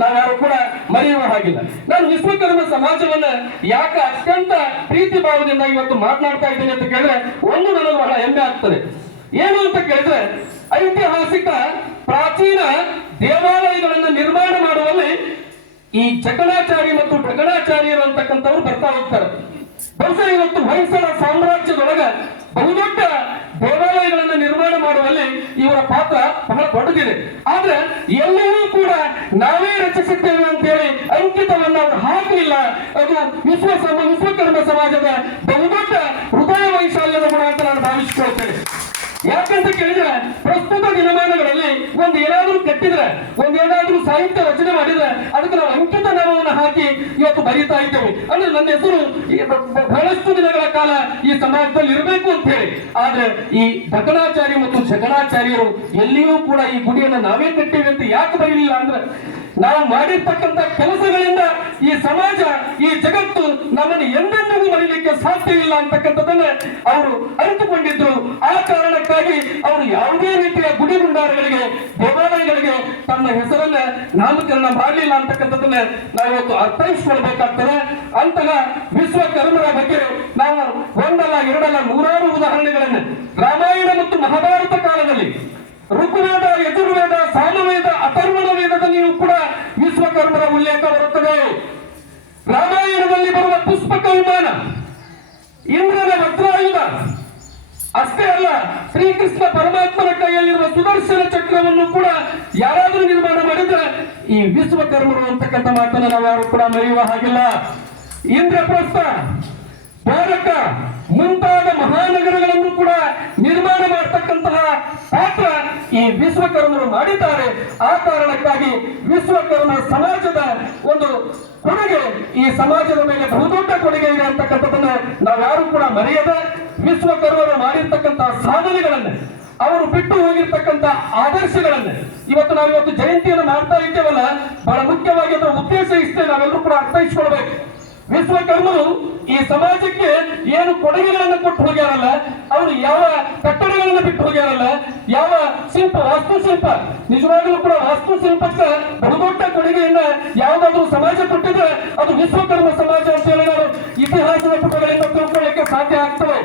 ನಾವ್ಯಾರು ಕೂಡ ಮರೆಯುವ ಹಾಗಿಲ್ಲ. ನಾನು ವಿಶ್ವಕರ್ಮ ಸಮಾಜವನ್ನ ಯಾಕೆ ಅತ್ಯಂತ ಪ್ರೀತಿ ಭಾವದಿಂದ ಇವತ್ತು ಮಾತನಾಡ್ತಾ ಇದ್ದೀನಿ ಅಂತ ಕೇಳಿದ್ರೆ ಒಂದು ನನಗೆ ಬಹಳ ಹೆಮ್ಮೆ ಆಗ್ತದೆ. ಏನು ಅಂತ ಕೇಳಿದ್ರೆ ಐತಿಹಾಸಿಕ ಪ್ರಾಚೀನ ದೇವಾಲಯಗಳನ್ನು ನಿರ್ಮಾಣ ಮಾಡುವಲ್ಲಿ ಈ ಜಕಣಾಚಾರಿ ಮತ್ತು ಢಗಣಾಚಾರ್ಯರು ಅಂತಕ್ಕಂಥವ್ರು ಬರ್ತಾ ಹೋಗ್ತಾರೆ. ಬಹುಶಃ ಇವತ್ತು ಹೊಯ್ಸಳ ಸಾಮ್ರಾಜ್ಯದೊಳಗ ಬಹುದೊಡ್ಡ ದೇವಾಲಯಗಳನ್ನು ನಿರ್ಮಾಣ ಮಾಡುವಲ್ಲಿ ಇವರ ಪಾತ್ರ ಬಹಳ ದೊಡ್ಡದಿದೆ. ಆದ್ರೆ ಎಲ್ಲರೂ ಕೂಡ ನಾವೇ ರಚಿಸಿದ್ದೇವೆ ಅಂತೇಳಿ ಅಂಕಿತವನ್ನು ಅವರು ಹಾಕಲಿಲ್ಲ. ಅದು ವಿಶ್ವಕರ್ಮ ಸಮಾಜದ ಬಹುದೊಡ್ಡ ಹೃದಯ ವೈಶಾಲ್ಯದ ಗುಣ ಅಂತ ನಾನು ಭಾವಿಸಿಕೊಳ್ತೇನೆ. ಯಾಕಂತ ಕೇಳಿದ್ರೆ ಪ್ರಸ್ತುತ ದಿನಮಾನಗಳಲ್ಲಿ ಏನಾದ್ರೂ ಕಟ್ಟಿದ್ರೆ ಏನಾದ್ರೂ ಸಾಹಿತ್ಯ ರಚನೆ ಮಾಡಿದ್ರೆ ಅದಕ್ಕೆ ನಾವು ಅಂಕಿತ ನಾಮವನ್ನು ಹಾಕಿ ಇವತ್ತು ಬರೀತಾ ಇದ್ದೇವೆ. ಅಂದ್ರೆ ನನ್ನ ಹೆಸರು ಬಹಳಷ್ಟು ದಿನಗಳ ಕಾಲ ಈ ಸಮಾಜದಲ್ಲಿ ಇರಬೇಕು ಅಂತ ಹೇಳಿ. ಆದ್ರೆ ಈ ಢಗಣಾಚಾರ್ಯ ಮತ್ತು ಜಕಣಾಚಾರ್ಯರು ಎಲ್ಲಿಯೂ ಕೂಡ ಈ ಗುಡಿಯನ್ನು ನಾವೇ ಕಟ್ಟಿವೆ ಅಂತ ಯಾಕೆ ಬರೀಲಿಲ್ಲ ಅಂದ್ರೆ ನಾವು ಮಾಡಿರ್ತಕ್ಕಂಥ ಕೆಲಸಗಳಿಂದ ಈ ಸಮಾಜ ಈ ಜಗತ್ತು ನಮ್ಮನ್ನು ಎಂದೆಂದಿಗೂ ಮರೀಲಿಕ್ಕೆ ಸಾಧ್ಯವಿಲ್ಲ ಅಂತಕ್ಕಂಥದ್ದನ್ನ ಅವರು ಅರಿತುಕೊಂಡಿದ್ರು. ಆ ಕಾರಣಕ್ಕಾಗಿ ಅವರು ಯಾವುದೇ ರೀತಿಯ ಗುಡಿ ಗುಂಡಾರಗಳಿಗೆ ದೇವಾಲಯಗಳಿಗೆ ತಮ್ಮ ಹೆಸರನ್ನ ನಾಮಕರಣ ಮಾಡಲಿಲ್ಲ ಅಂತಕ್ಕಂಥದ್ದನ್ನ ನಾವಿವತ್ತು ಅರ್ಥೈಸಿಕೊಳ್ಬೇಕಾಗ್ತದೆ. ಅಂತಹ ವಿಶ್ವಕರ್ಮರ ಬಗ್ಗೆ ನಾವು ಒಂದಲ್ಲ ಎರಡಲ್ಲ ನೂರಾರು ಉದಾಹರಣೆಗಳನ್ನು ರಾಮಾಯಣ ಮತ್ತು ಮಹಾಭಾರತ ಕಾಲದಲ್ಲಿ ಋಗ್ವೇದ, ಯಜುರ್ವೇದ, ಸಾಮವೇದ, ಅಥರ್ವಣ ವೇದದಲ್ಲಿಯೂ ಕೂಡ ವಿಶ್ವಕರ್ಮರ ಉಲ್ಲೇಖ ಬರುತ್ತದೆ. ರಾಮಾಯಣದಲ್ಲಿ ಬರುವ ಪುಷ್ಪಕ ವಿಮಾನ, ಇಂದ್ರನ ವಜ್ರಾಯುಧ ಅಷ್ಟೇ ಅಲ್ಲ, ಶ್ರೀಕೃಷ್ಣ ಪರಮಾತ್ಮನ ಕೈಯಲ್ಲಿರುವ ಸುದರ್ಶನ ಚಕ್ರವನ್ನು ಕೂಡ ಯಾರಾದರೂ ನಿರ್ಮಾಣ ಮಾಡಿದ್ರೆ ಈ ವಿಶ್ವಕರ್ಮರು ಅಂತಕ್ಕಂಥ ಮಾತನ್ನು ನಾವು ಯಾರು ಕೂಡ ಮರೆಯುವ ಹಾಗಿಲ್ಲ. ಇಂದ್ರಪ್ರಸ್ಥ, ದ್ವಾರಕ ಮುಂತಾದ ಮಹಾನಗರಗಳನ್ನು ಕೂಡ ನಿರ್ಮಾಣ ಮಾಡತಕ್ಕಂತಹ ಪಾತ್ರ ಈ ವಿಶ್ವಕರ್ಮರು ಮಾಡಿದ್ದಾರೆ. ಆ ಕಾರಣಕ್ಕಾಗಿ ವಿಶ್ವಕರ್ಮ ಸಮಾಜದ ಒಂದು ಕೊಡುಗೆ ಈ ಸಮಾಜದ ಮೇಲೆ ಬಹುದೊಡ್ಡ ಕೊಡುಗೆ ಇದೆ ಅಂತಕ್ಕಂಥದ್ದನ್ನ ನಾವ್ಯಾರು ಕೂಡ ಮರೆಯದ ವಿಶ್ವಕರ್ಮರು ಮಾಡಿರ್ತಕ್ಕಂತಹ ಸಾಧನೆಗಳನ್ನ, ಅವರು ಬಿಟ್ಟು ಹೋಗಿರ್ತಕ್ಕಂಥ ಆದರ್ಶಗಳನ್ನ ಇವತ್ತು ನಾವಿವತ್ತು ಜಯಂತಿಯನ್ನು ಮಾಡ್ತಾ ಇದ್ದೇವಲ್ಲ, ಬಹಳ ಮುಖ್ಯವಾಗಿ ಅದರ ಉದ್ದೇಶ ಇಷ್ಟೇ, ನಾವೆಲ್ಲರೂ ಕೂಡ ಅರ್ಥೈಸಿಕೊಳ್ಬೇಕು. ವಿಶ್ವಕರ್ಮರು ಈ ಸಮಾಜಕ್ಕೆ ಏನು ಕೊಡುಗೆಗಳನ್ನು ಕೊಟ್ಟು ಹೋಗ್ಯಾರಲ್ಲ, ಅವರು ಯಾವ ಕಟ್ಟಡಗಳನ್ನು ಬಿಟ್ಟು ಹೋಗ್ಯಾರಲ್ಲ, ಯಾವ ವಾಸ್ತುಶಿಲ್ಪ ನಿಜವಾಗಲೂ ಕೂಡ ವಾಸ್ತುಶಿಲ್ಪಕ್ಕೆ ಬಹುದೊಡ್ಡ ಕೊಡುಗೆಯನ್ನ ಯಾವುದಾದ್ರೂ ಸಮಾಜ ಕೊಟ್ಟಿದ್ರೆ ಅದು ವಿಶ್ವಕರ್ಮ ಸಮಾಜ ಅಂತ ಹೇಳಿ ನಾವು ಇತಿಹಾಸದ ಪುಟಗಳಿಂದ ತಿಳ್ಕೊಳ್ಳಿಕ್ಕೆ ಸಾಧ್ಯ ಆಗ್ತದೆ.